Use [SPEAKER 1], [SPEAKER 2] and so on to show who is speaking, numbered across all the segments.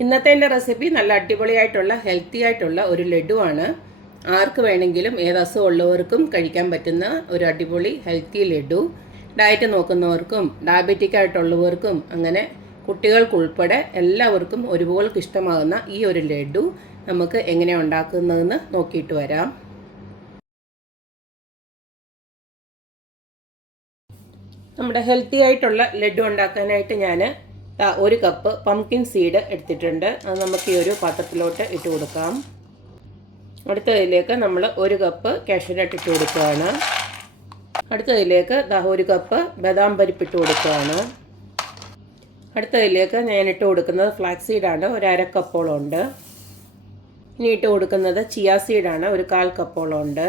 [SPEAKER 1] ഇന്നത്തെ എന്റെ റെസിപ്പി നല്ല അടിപൊളിയായിട്ടുള്ള ഹെൽത്തി ആയിട്ടുള്ള ഒരു ലഡുവാണ്. ആർക്ക് വേണമെങ്കിലും ഏത് അസുഖമുള്ളവർക്കും കഴിക്കാൻ പറ്റുന്ന ഒരു അടിപൊളി ഹെൽത്തി ലഡു. ഡയറ്റ് നോക്കുന്നവർക്കും ഡയബറ്റിക് ആയിട്ടുള്ളവർക്കും അങ്ങനെ കുട്ടികൾക്കുൾപ്പെടെ എല്ലാവർക്കും ഒരുപോലെ ഇഷ്ടമാകുന്ന ഈ ഒരു ലഡു നമുക്ക് എങ്ങനെ ഉണ്ടാക്കുന്നതെന്ന് നോക്കിയിട്ട് വരാം. നമ്മുടെ ഹെൽത്തി ആയിട്ടുള്ള ലഡു ഉണ്ടാക്കാനായിട്ട് ഞാൻ ഒരു കപ്പ് പംകിൻ സീഡ് എടുത്തിട്ടുണ്ട്. അത് നമുക്ക് ഈ ഒരു പാത്രത്തിലോട്ട് ഇട്ട് കൊടുക്കാം. അടുത്തതിലേക്ക് നമ്മൾ ഒരു കപ്പ് കാഷ്യൂനട്ട് ഇട്ട് കൊടുക്കുകയാണ്. അടുത്തതിലേക്ക് ഒരു കപ്പ് ബദാം പരിപ്പ് ഇട്ട് കൊടുക്കുകയാണ്. അടുത്തതിലേക്ക് ഞാൻ ഇട്ട് കൊടുക്കുന്നത് ഫ്ലാക്സ് സീഡാണ് ഒരു അര ഉണ്ട്. ഇനി ഇട്ട് കൊടുക്കുന്നത് ചിയാ സീഡാണ് ഒരു കാൽ കപ്പോളം ഉണ്ട്.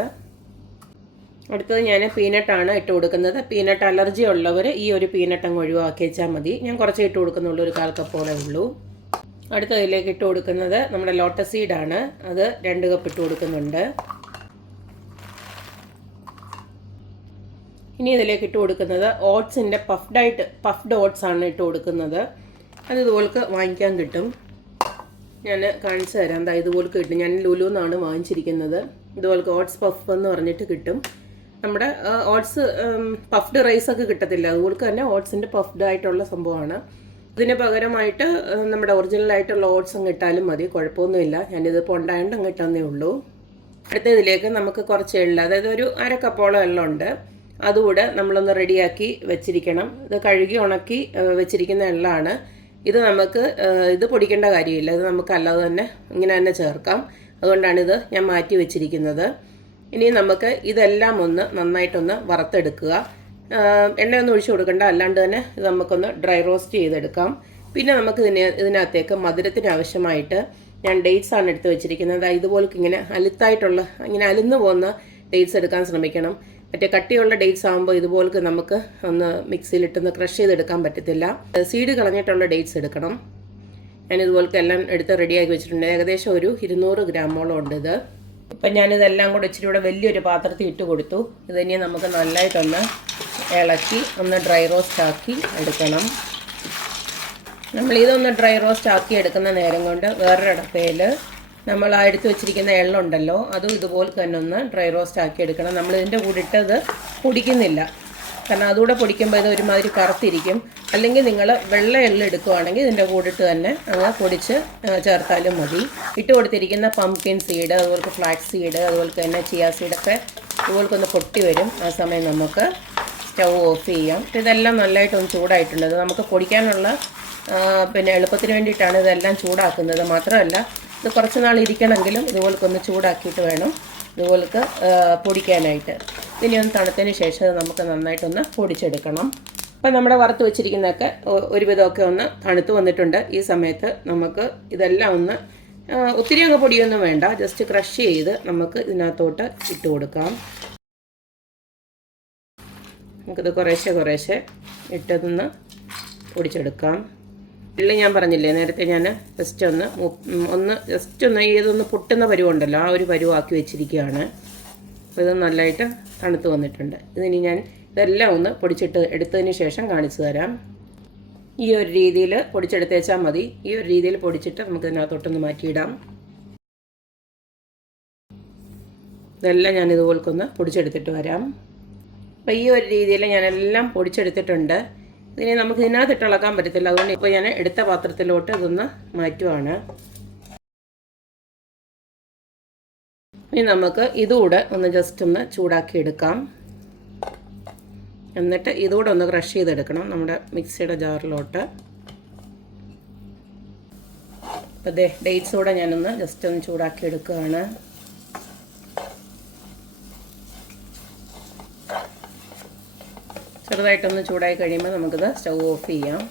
[SPEAKER 1] അടുത്തത് ഞാൻ പീനട്ടാണ് ഇട്ട് കൊടുക്കുന്നത്. പീനട്ട് അലർജി ഉള്ളവർ ഈ ഒരു പീനട്ട് അങ്ങ് ഒഴിവാക്കി വെച്ചാൽ മതി. ഞാൻ കുറച്ച് ഇട്ട് കൊടുക്കുന്നുള്ളൂ ഒരു കാൽ ഉള്ളൂ. അടുത്തതിലേക്ക് ഇട്ട് കൊടുക്കുന്നത് നമ്മുടെ ലോട്ടസ് സീഡാണ് അത് രണ്ട് കപ്പ് ഇട്ട് കൊടുക്കുന്നുണ്ട്. ഇനി ഇതിലേക്ക് ഇട്ട് കൊടുക്കുന്നത് ഓട്സിന്റെ പഫ്ഡായിട്ട് പഫ്ഡ് ഓട്സ് ആണ് ഇട്ട് കൊടുക്കുന്നത്. അത് ഇതുപോലെക്ക് വാങ്ങിക്കാൻ കിട്ടും. ഞാൻ കാണിച്ചു തരാം. അതായത് ഇതുപോലെ കിട്ടും. ഞാൻ ലുലു എന്നാണ് വാങ്ങിച്ചിരിക്കുന്നത്. ഇതുപോലെ ഓട്സ് പഫ് എന്ന് പറഞ്ഞിട്ട് കിട്ടും. നമ്മുടെ ഓട്സ് പഫ്ഡ് റൈസ് ഒക്കെ കിട്ടത്തില്ല. അതുപോലെ തന്നെ ഓട്സിന്റെ പഫ്ഡ് ആയിട്ടുള്ള സംഭവമാണ്. ഇതിന് പകരമായിട്ട് നമ്മുടെ ഒറിജിനൽ ആയിട്ടുള്ള ഓട്സ് അങ്ങ് ഇട്ടാലും മതി. കുഴപ്പമൊന്നുമില്ല. ഞാനിതിപ്പോൾ ഉണ്ടായതുകൊണ്ട് അങ്ങ് ഇട്ടെന്നേ ഉള്ളൂ. അടുത്ത ഇതിലേക്ക് നമുക്ക് കുറച്ച് എള്ള അതായത് ഒരു അര കപ്പോളം എള്ളം ഉണ്ട്. അതുകൂടെ നമ്മളൊന്ന് റെഡിയാക്കി വെച്ചിരിക്കണം. ഇത് കഴുകി ഉണക്കി വെച്ചിരിക്കുന്ന എള്ളാണ്. ഇത് നമുക്ക് ഇത് പൊടിക്കേണ്ട കാര്യമില്ല. ഇത് നമുക്ക് അല്ലാതെ തന്നെ ഇങ്ങനെ തന്നെ ചേർക്കാം. അതുകൊണ്ടാണിത് ഞാൻ മാറ്റി വെച്ചിരിക്കുന്നത്. ഇനി നമുക്ക് ഇതെല്ലാം ഒന്ന് നന്നായിട്ടൊന്ന് വറുത്തെടുക്കുക. എണ്ണയൊന്നും ഒഴിച്ചു കൊടുക്കണ്ട. അല്ലാണ്ട് തന്നെ ഇത് നമുക്കൊന്ന് ഡ്രൈ റോസ്റ്റ് ചെയ്തെടുക്കാം. പിന്നെ നമുക്ക് ഇതിന് ഇതിനകത്തേക്ക് മധുരത്തിന് ആവശ്യമായിട്ട് ഞാൻ ഡേറ്റ്സ് ആണ് എടുത്ത് വെച്ചിരിക്കുന്നത്. ഇതുപോലെ ഇങ്ങനെ അലുത്തായിട്ടുള്ള ഇങ്ങനെ അലിന്ന് പോകുന്ന ഡേറ്റ്സ് എടുക്കാൻ ശ്രമിക്കണം. മറ്റേ കട്ടിയുള്ള ഡേറ്റ്സ് ആകുമ്പോൾ ഇതുപോലെ നമുക്ക് ഒന്ന് മിക്സിയിലിട്ടൊന്ന് ക്രഷ് ചെയ്തെടുക്കാൻ പറ്റത്തില്ല. സീഡ് കളഞ്ഞിട്ടുള്ള ഡേറ്റ്സ് എടുക്കണം. ഞാൻ ഇതുപോലത്തെ എല്ലാം എടുത്ത് റെഡിയാക്കി വെച്ചിട്ടുണ്ട്. ഏകദേശം ഒരു ഇരുന്നൂറ് ഗ്രാമോളം ഉണ്ട് ഇത് ഇപ്പം ഞാനിതെല്ലാം കൂടെ ഇച്ചിരി കൂടെ വലിയൊരു പാത്രത്തിൽ ഇട്ട് കൊടുത്തു. ഇതിനി നമുക്ക് നല്ലതായിട്ടൊന്ന് ഇളക്കി ഒന്ന് ഡ്രൈ റോസ്റ്റ് ആക്കി എടുക്കണം. നമ്മൾ ഇതൊന്ന് ഡ്രൈ റോസ്റ്റ് ആക്കി എടുക്കുന്ന നേരം കൊണ്ട് വേറൊരു ഇടപ്പയിൽ നമ്മൾ ആ വെച്ചിരിക്കുന്ന എള്ളുണ്ടല്ലോ അതും ഇതുപോലെ തന്നെ ഒന്ന് ഡ്രൈ റോസ്റ്റ് ആക്കി എടുക്കണം. നമ്മൾ ഇതിന്റെ കൂടെ ഇട്ടത് പൊടിക്കുന്നില്ല. കാരണം അതുകൂടെ പൊടിക്കുമ്പോൾ ഇത് ഒരുമാതിരി കറുത്തിരിക്കും. അല്ലെങ്കിൽ നിങ്ങൾ വെള്ള എള്ള് എടുക്കുവാണെങ്കിൽ ഇതിന്റെ കൂടിട്ട് തന്നെ അങ്ങ് പൊടിച്ച് ചേർത്താലും മതി. ഇട്ട് കൊടുത്തിരിക്കുന്ന പംകിൻ സീഡ് അതുപോലെ ഫ്ലാക്സ് സീഡ് അതുപോലെ തന്നെ ചിയ സീഡൊക്കെ ഇതുപോലെ ഒന്ന് പൊട്ടി വരും. ആ സമയം നമുക്ക് സ്റ്റൗ ഓഫ് ചെയ്യാം. ഇതെല്ലാം നല്ലതായിട്ടൊന്ന് ചൂടായിട്ടുണ്ട്. നമുക്ക് പൊടിക്കാനുള്ള പിന്നെ എളുപ്പത്തിന് വേണ്ടിയിട്ടാണ് ഇതെല്ലാം ചൂടാക്കുന്നത്. മാത്രമല്ല ഇത് കുറച്ച് നാൾ ഇരിക്കണമെങ്കിലും ഇതുപോലൊക്കെ ഒന്ന് ചൂടാക്കിയിട്ട് വേണം ഇതുപോലൊക്കെ പൊടിക്കാനായിട്ട്. ഇനി ഒന്ന് തണുത്തതിന് ശേഷം നമുക്ക് നന്നായിട്ടൊന്ന് പൊടിച്ചെടുക്കണം. അപ്പം നമ്മുടെ വറുത്ത് വെച്ചിരിക്കുന്നതൊക്കെ ഒരുവിധമൊക്കെ ഒന്ന് തണുത്ത് വന്നിട്ടുണ്ട്. ഈ സമയത്ത് നമുക്ക് ഇതെല്ലാം ഒന്ന് ഒത്തിരി അങ്ങ് പൊടിയൊന്നും വേണ്ട. ജസ്റ്റ് ക്രഷ് ചെയ്ത് നമുക്ക് ഇതിനകത്തോട്ട് ഇട്ട് കൊടുക്കാം. നമുക്കിത് കുറേശ്ശെ കുറേശ്ശെ ഇട്ടതൊന്ന് പൊടിച്ചെടുക്കാം. ഇല്ല ഞാൻ പറഞ്ഞില്ലേ നേരത്തെ ഞാൻ ജസ്റ്റ് ഒന്ന് ഒന്ന് ജസ്റ്റ് ഒന്ന് ഏതൊന്ന് പൊട്ടുന്ന പരുവുണ്ടല്ലോ ആ ഒരു പരുവാക്കി വെച്ചിരിക്കുകയാണ്. അപ്പോൾ ഇത് നല്ലതായിട്ട് തണുത്ത് വന്നിട്ടുണ്ട്. ഇതിനി ഞാൻ ഇതെല്ലാം ഒന്ന് പൊടിച്ചിട്ട് എടുത്തതിന് ശേഷം കാണിച്ചു തരാം. ഈ ഒരു രീതിയിൽ പൊടിച്ചെടുത്തേച്ചാൽ മതി. ഈ ഒരു രീതിയിൽ പൊടിച്ചിട്ട് നമുക്ക് ഇതിനകത്തോട്ടൊന്ന് മാറ്റിയിടാം. ഇതെല്ലാം ഞാൻ ഇതുപോൽക്കൊന്ന് പൊടിച്ചെടുത്തിട്ട് വരാം. അപ്പോൾ ഈ ഒരു രീതിയിൽ ഞാനെല്ലാം പൊടിച്ചെടുത്തിട്ടുണ്ട്. ഇതിനെ നമുക്ക് ഇതിനകത്ത് ഇളക്കാൻ പറ്റത്തില്ല. അതുകൊണ്ട് ഇപ്പോൾ ഞാൻ എടുത്ത പാത്രത്തിലോട്ട് ഇതൊന്ന് മാറ്റുവാണ്. ഇനി നമുക്ക് ഇതുകൂടെ ഒന്ന് ജസ്റ്റ് ഒന്ന് ചൂടാക്കി എടുക്കാം എന്നിട്ട് ഇതുകൂടെ ഒന്ന് ക്രഷ് ചെയ്തെടുക്കണം നമ്മുടെ മിക്സിയുടെ ജാറിലോട്ട്. അപ്പോൾ ദേ ഡേറ്റ്സ് കൂടെ ഞാനൊന്ന് ജസ്റ്റ് ഒന്ന് ചൂടാക്കി എടുക്കുകയാണ് ചെറുതായിട്ടൊന്ന് ചൂടായി കഴിയുമ്പോൾ നമുക്കിത് സ്റ്റൗ ഓഫ് ചെയ്യാം.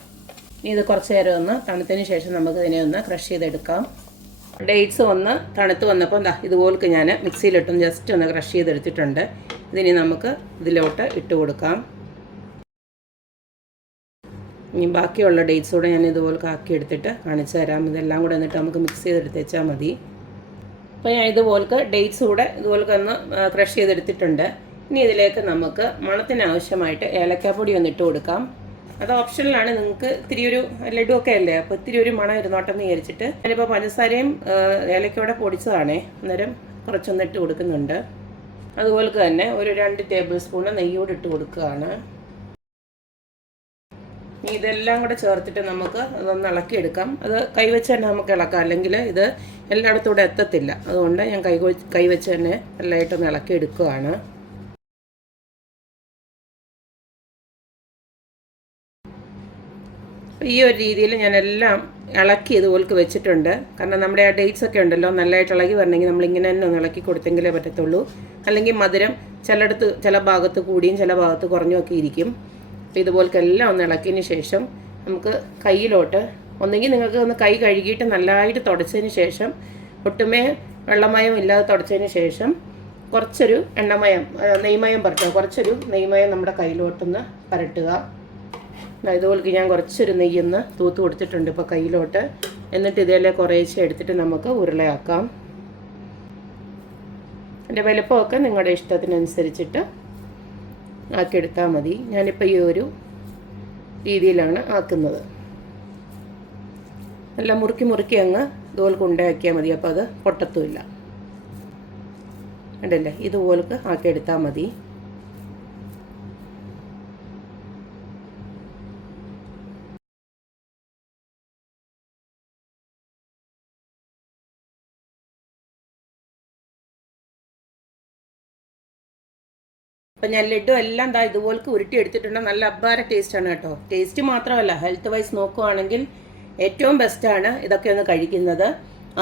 [SPEAKER 1] ഇനി ഇത് കുറച്ച് നേരം ഒന്ന് തണുത്തതിന് ശേഷം നമുക്ക് ഇതിനെ ഒന്ന് ക്രഷ് ചെയ്തെടുക്കാം. ഡേറ്റ്സ് ഒന്ന് തണുത്ത് വന്നപ്പോൾ എന്താ ഇതുപോലൊക്കെ ഞാൻ മിക്സിയിലിട്ടും ജസ്റ്റ് ഒന്ന് ക്രഷ് ചെയ്തെടുത്തിട്ടുണ്ട്. ഇതിനി നമുക്ക് ഇതിലോട്ട് ഇട്ട് കൊടുക്കാം. ഇനി ബാക്കിയുള്ള ഡേറ്റ്സ് കൂടെ ഞാൻ ഇതുപോലെ ആക്കി എടുത്തിട്ട് കാണിച്ചു തരാം. ഇതെല്ലാം കൂടെ എന്നിട്ട് നമുക്ക് മിക്സ് ചെയ്തെടുത്ത് വെച്ചാൽ മതി. അപ്പോൾ ഞാൻ ഇതുപോലെ ഡേറ്റ്സ് കൂടെ ഇതുപോലെ ഒന്ന് ക്രഷ് ചെയ്തെടുത്തിട്ടുണ്ട്. ഇനി ഇതിലേക്ക് നമുക്ക് മണത്തിന് ആവശ്യമായിട്ട് ഏലക്കാപ്പൊടി ഒന്ന് ഇട്ട് കൊടുക്കാം. അത് ഓപ്ഷനിലാണ്. നിങ്ങൾക്ക് ഇത്തിരി ഒരു ലഡു ഒക്കെ അല്ലേ? അപ്പോൾ ഇത്തിരി ഒരു മണം ഇരുന്നോട്ടെ എന്ന് വിചാരിച്ചിട്ട് ഞാനിപ്പോൾ പഞ്ചസാരയും ഏലക്കോടെ പൊടിച്ചതാണേ. അന്നേരം കുറച്ചൊന്ന് ഇട്ട് കൊടുക്കുന്നുണ്ട്. അതുപോലെ തന്നെ ഒരു രണ്ട് ടേബിൾ സ്പൂണ് നെയ്യോട് ഇട്ട് കൊടുക്കുകയാണ്. ഇതെല്ലാം കൂടെ ചേർത്തിട്ട് നമുക്ക് അതൊന്ന് ഇളക്കിയെടുക്കാം. അത് കൈവച്ച് തന്നെ നമുക്ക് ഇളക്കാം. അല്ലെങ്കിൽ ഇത് എല്ലായിടത്തും കൂടെ എത്തത്തില്ല. അതുകൊണ്ട് ഞാൻ കൈ കൈവച്ച് തന്നെ നല്ലതായിട്ടൊന്ന് ഇളക്കിയെടുക്കുകയാണ്. അപ്പോൾ ഈ ഒരു രീതിയിൽ ഞാൻ എല്ലാം ഇളക്കി ഇതുപോലെ വെച്ചിട്ടുണ്ട്. കാരണം നമ്മുടെ ആ ഡേറ്റ്സ് ഒക്കെ ഉണ്ടല്ലോ നല്ലതായിട്ട് ഇളകി വരണമെങ്കിൽ നമ്മളിങ്ങനെ തന്നെ ഒന്ന് ഇളക്കി കൊടുത്തെങ്കിലേ പറ്റത്തുള്ളൂ. അല്ലെങ്കിൽ മധുരം ചിലയിടത്ത് ചില ഭാഗത്ത് കൂടിയും ചില ഭാഗത്ത് കുറഞ്ഞും ഒക്കെ ഇരിക്കും. അപ്പോൾ ഇതുപോലെ എല്ലാം ഒന്ന് ഇളക്കിയതിന് ശേഷം നമുക്ക് കയ്യിലോട്ട് ഒന്നെങ്കിൽ നിങ്ങൾക്ക് ഒന്ന് കൈ കഴുകിയിട്ട് നല്ലതായിട്ട് തുടച്ചതിന് ശേഷം ഒട്ടുമേ വെള്ളമയം ഇല്ലാതെ തുടച്ചതിന് ശേഷം കുറച്ചൊരു എണ്ണമയം നെയ്മയം പരട്ടുക കുറച്ചൊരു നെയ്മയം നമ്മുടെ കയ്യിലോട്ടൊന്ന് പരട്ടുക. ഇതുപോലെ ഞാൻ കുറച്ചൊരു നെയ്യൊന്ന് തൂത്ത് കൊടുത്തിട്ടുണ്ട് ഇപ്പോൾ കയ്യിലോട്ട്. എന്നിട്ട് ഇതേലെ കുറേശ്ശെ എടുത്തിട്ട് നമുക്ക് ഉരുളയാക്കാം. എന്റെ വലുപ്പമൊക്കെ നിങ്ങളുടെ ഇഷ്ടത്തിനനുസരിച്ചിട്ട് ആക്കിയെടുത്താൽ മതി. ഞാനിപ്പോൾ ഈ ഒരു രീതിയിലാണ് ആക്കുന്നത്. നല്ല മുറുക്കി മുറുക്കി അങ്ങ് ഇതുപോലെ കൊണ്ടാക്കിയാൽ മതി. അപ്പോൾ അത് പൊട്ടത്തുമില്ല. ഉണ്ടല്ലേ ഇതുപോലൊക്കെ ആക്കിയെടുത്താൽ മതി. അപ്പം ഞാൻ ലഡു എല്ലാം ദാ ഇതുപോലെ ഉരുട്ടി എടുത്തിട്ടുണ്ട് നല്ല അബ്ബാര ടേസ്റ്റാണ് കേട്ടോ. ടേസ്റ്റ് മാത്രമല്ല ഹെൽത്ത് വൈസ് നോക്കുവാണെങ്കിൽ ഏറ്റവും ബെസ്റ്റാണ് ഇതൊക്കെ ഒന്ന് കഴിക്കുന്നത്.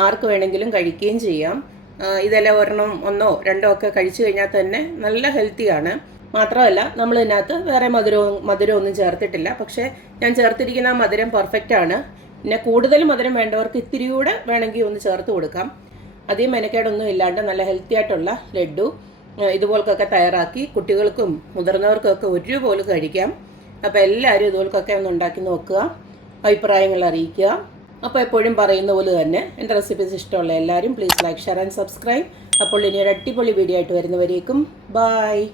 [SPEAKER 1] ആർക്ക് വേണമെങ്കിലും കഴിക്കുകയും ചെയ്യാം. ഇതെല്ലാം ഒരെണ്ണം ഒന്നോ രണ്ടോ ഒക്കെ കഴിച്ചു കഴിഞ്ഞാൽ തന്നെ നല്ല ഹെൽത്തിയാണ് മാത്രമല്ല നമ്മൾ ഇതിനകത്ത് വേറെ മധുരവും മധുരം ഒന്നും ചേർത്തിട്ടില്ല. പക്ഷേ ഞാൻ ചേർത്തിരിക്കുന്ന ആ മധുരം പെർഫെക്റ്റ് ആണ്. പിന്നെ കൂടുതൽ മധുരം വേണ്ടവർക്ക് ഇത്തിരി കൂടെ വേണമെങ്കിൽ ഒന്ന് ചേർത്ത് കൊടുക്കാം. അധികം മെനക്കേടൊന്നും ഇല്ലാണ്ട് നല്ല ഹെൽത്തി ആയിട്ടുള്ള ലഡു. ഇതുപോലൊക്കെ തയ്യാറാക്കി കുട്ടികൾക്കും മുതിർന്നവർക്കൊക്കെ ഒരുപോലെ കഴിക്കാം. അപ്പോൾ എല്ലാവരും ഇതുപോലൊക്കെ ഒന്ന് ഉണ്ടാക്കി നോക്കുക അഭിപ്രായങ്ങൾ അറിയിക്കുക. അപ്പോൾ എപ്പോഴും പറയുന്ന പോലെ തന്നെ എന്റെ റെസിപ്പീസ് ഇഷ്ടമുള്ള എല്ലാവരും please like share and subscribe അപ്പോൾ ഇനി ഒരു അടിപൊളി വീഡിയോ ആയിട്ട് വരുന്നവരേക്കും ബായ്